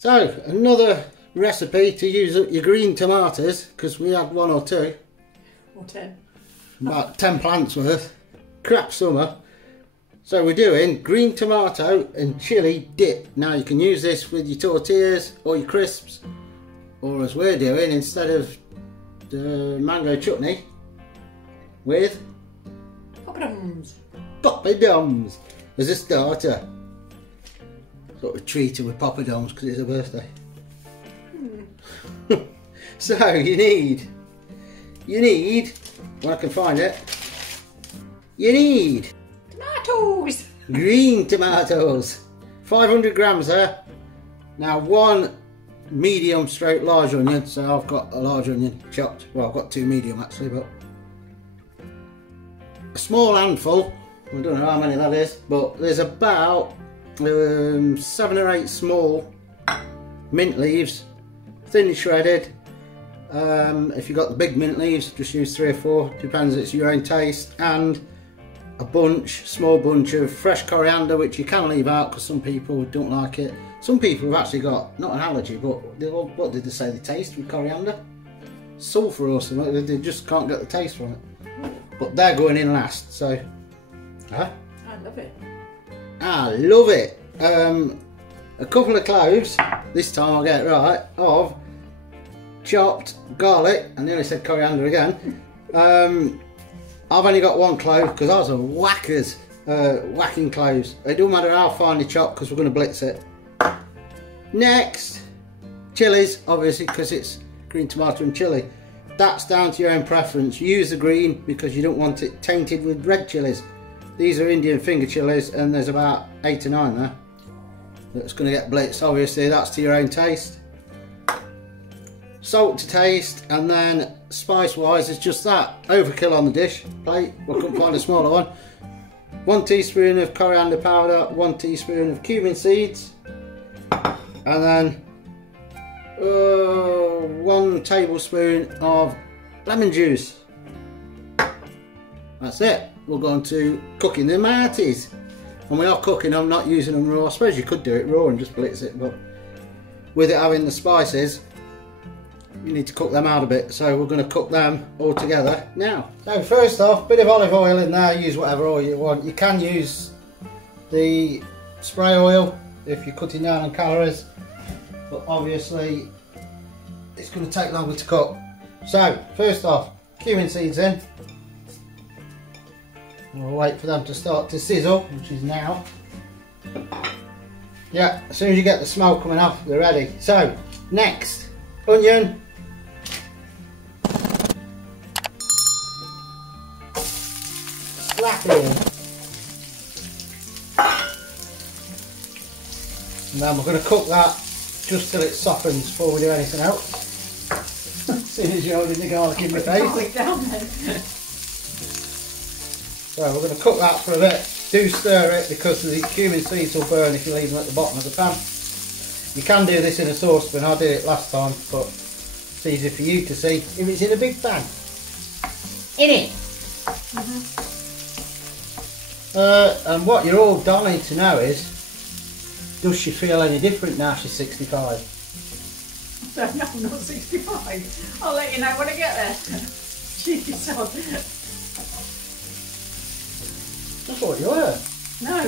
So, another recipe to use up your green tomatoes, because we had 1 or 2. Or 10. About 10 plants worth. Crap summer. So we're doing green tomato and chili dip. Now you can use this with your tortillas or your crisps, or as we're doing, instead of the mango chutney, with Poppadoms. poppadoms as a starter. Sort of treat her with poppadoms because it's her birthday. So you need, when I can find it, you need Tomatoes. green tomatoes, 500 grams there. Now 1 medium stroke large onion, so I've got a large onion chopped. Well, I've got 2 medium actually, but a small handful, I don't know how many that is, but there's about 7 or 8 small mint leaves, thin shredded. If you've got the big mint leaves, just use 3 or 4, depends, it's your own taste. And a small bunch of fresh coriander, which you can leave out because some people don't like it. Some people have actually got, not an allergy, but what did they say they taste with coriander? Sulphur or something, they just can't get the taste from it. But they're going in last, so. Huh? I love it. I love it. A couple of cloves, this time I'll get it right, of chopped garlic. I nearly said coriander again. I've only got 1 clove because I was a whackers, whacking cloves. It don't matter how finely chopped because we're going to blitz it. Next, chilies, obviously, because it's green tomato and chili. That's down to your own preference. Use the green because you don't want it tainted with red chilies. These are Indian finger chilies and there's about 8 or 9 there. That's going to get blitzed, obviously, that's to your own taste. Salt to taste, and then spice wise it's just that. Overkill on the dish plate, we couldn't find a smaller one. 1 teaspoon of coriander powder, 1 teaspoon of cumin seeds, and then 1 tablespoon of lemon juice. That's it. We're going to cooking the tomatoes. And we are cooking them, not using them raw. I suppose you could do it raw and just blitz it, but with it having the spices, you need to cook them out a bit. So we're going to cook them all together now. So first off, bit of olive oil in there. Use whatever oil you want. You can use the spray oil if you're cutting down on calories, but obviously it's going to take longer to cook. So first off, cumin seeds in. We'll wait for them to start to sizzle, which is now. Yeah, as soon as you get the smoke coming off, they're ready. So, next, onion. Slap it in. And then we're going to cook that just till it softens before we do anything else. As soon as you're holding the garlic in my face. Garlic down then. So we're going to cook that for a bit. Do stir it because the cumin seeds will burn if you leave them at the bottom of the pan. You can do this in a saucepan. I did it last time, but it's easy for you to see if it's in a big pan. In it. And what you're all dying to know is, does she feel any different now she's 65? No, I'm not 65. I'll let you know when I get there. Cheeky sod. That's what you heard. No.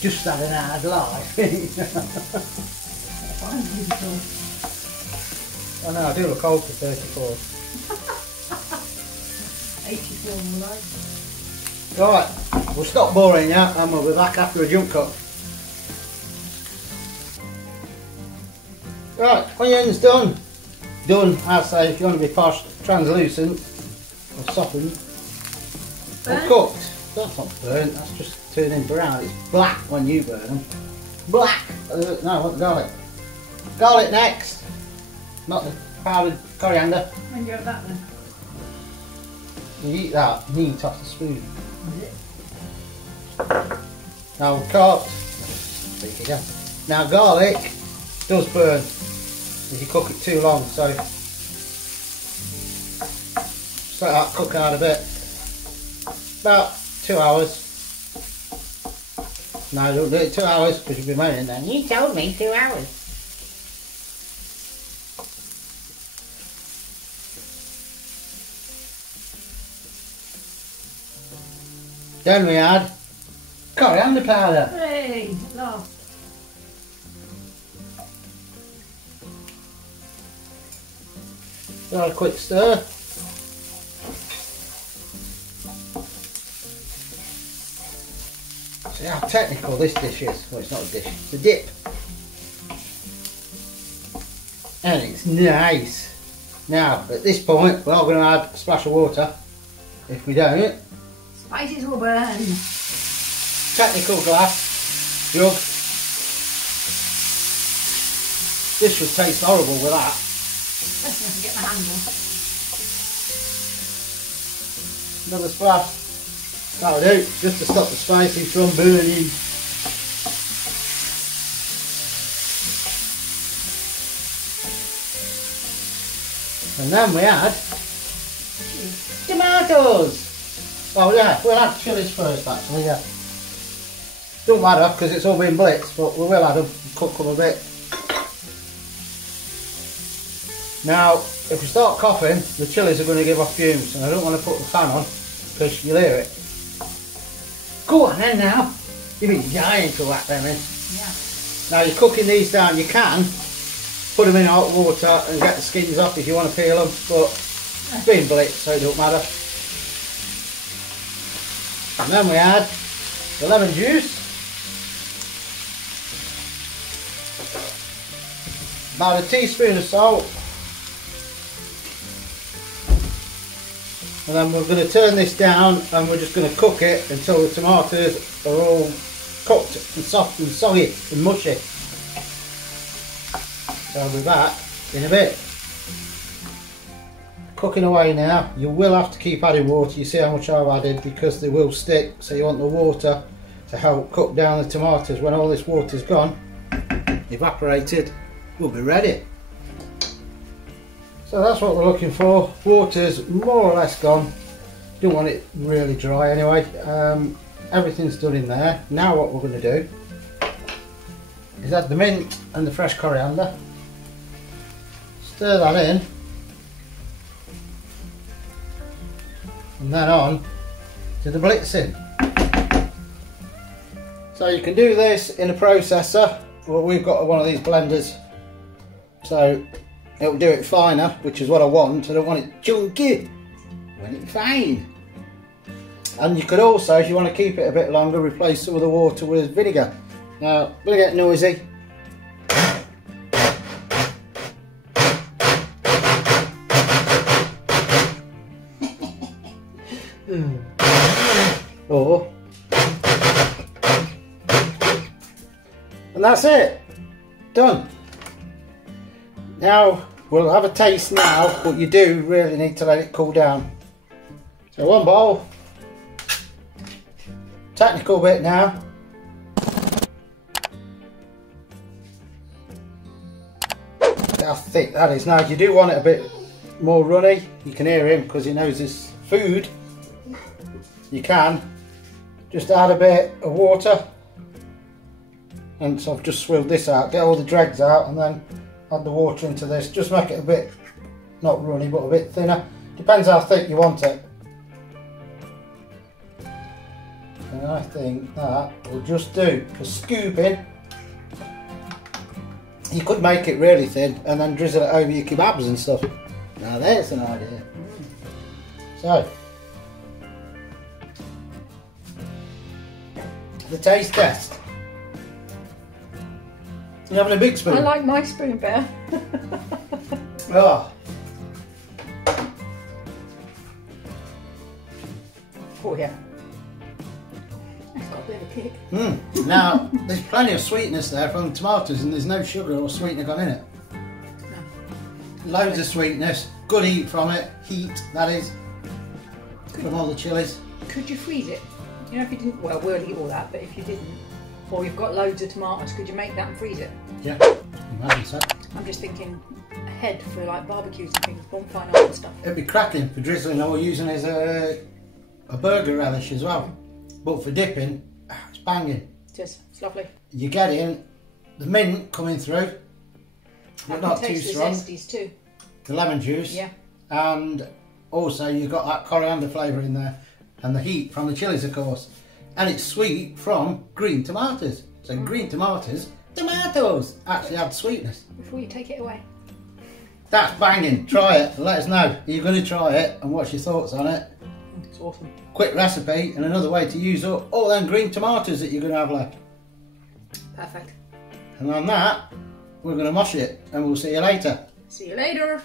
Just had an hard life. I'm beautiful. I know, I do look old for 34. 84 more like. Right, we'll stop boring now and we'll be back after a jump cut. Right, onions done. Done, I'd say, if you want to be posh, translucent or softened. Or cooked. That's not burnt, that's just turning brown. It's black when you burn them. Black! No, I want the garlic. Garlic next. Not the powdered coriander. When you have that then. You eat that neat off the spoon. Now carved. Speak again. Now garlic does burn if you cook it too long, so just let that cook out a bit. About 2 hours. No, don't do it 2 hours because you'll be moaning then. You told me 2 hours. Then we add coriander powder. Hey, at last. So a quick stir. See how technical this dish is. Well, it's not a dish, it's a dip. And it's nice. Now, at this point, we're not going to add a splash of water. If we don't, Spices will burn. technical glass, jug. This should taste horrible with that. Especially if I get my hand on. Another splash. That'll do, just to stop the spices from burning. And then we add tomatoes. Oh yeah, we'll add chilies first actually, yeah. Don't matter because it's all been blitzed, but we will add them and cook them a bit. Now, if we start coughing, the chilies are going to give off fumes, and I don't want to put the fan on because you'll hear it. Go on then now. You've been dying to whack them in. Yeah. Now you're cooking these down, you can put them in hot water and get the skins off if you want to peel them, but it's been blitzed so it don't matter. And then we add the lemon juice. About a teaspoon of salt. And then we're going to turn this down and we're just going to cook it until the tomatoes are all cooked and soft and soggy and mushy. So I'll be back in a bit. Cooking away now. You will have to keep adding water. You see how much I've added because they will stick. So you want the water to help cook down the tomatoes. When all this water's gone, evaporated, we'll be ready. So that's what we're looking for. Water's more or less gone. Don't want it really dry anyway. Everything's done in there. Now what we're going to do is add the mint and the fresh coriander. Stir that in. And then on to the blitzing. So you can do this in a processor. Well, we've got one of these blenders. So it'll do it finer, which is what I want. I don't want it chunky. I want it fine. And you could also, if you want to keep it a bit longer, replace some of the water with vinegar. Now, I'm going to get noisy. Or, and that's it. Done. Now we'll have a taste now, but you do really need to let it cool down. So one bowl. Technical bit now. Look how thick that is. Now if you do want it a bit more runny, you can hear him because he knows his food. You can just add a bit of water. And so I've just swilled this out, get all the dregs out and then add the water into this. Just make it a bit, not runny, but a bit thinner. Depends how thick you want it. And I think that will just do for scooping. You could make it really thin and then drizzle it over your kebabs and stuff. Now there's an idea. So, the taste test. You having a big spoon? I like my spoon better. Oh. Oh yeah. It's got a bit of a kick. Now, there's plenty of sweetness there from the tomatoes and there's no sugar or sweetener gone in it. No. Loads of sweetness, good heat from it, that is, from all the chilies. Could you freeze it? You know, if you didn't, well, we'll eat all that, but if you didn't, or you've got loads of tomatoes, could you make that and freeze it? Yeah, imagine so. I'm just thinking ahead for like barbecues and things, bonfire night and stuff. It'd be cracking for drizzling or using as a burger relish as well. But for dipping, it's banging. It is. It's lovely. You're getting the mint coming through, but not too strong. The zesties too. The lemon juice. Yeah. And also you've got that coriander flavour in there, and the heat from the chilies, of course. And it's sweet from green tomatoes. So green tomatoes actually add sweetness. Before you take it away. That's banging. Try it. Let us know. Are you going to try it, and what's your thoughts on it? It's awesome. Quick recipe and another way to use up all them green tomatoes that you're going to have left. Perfect. And on that, we're going to mush it, and we'll see you later. See you later.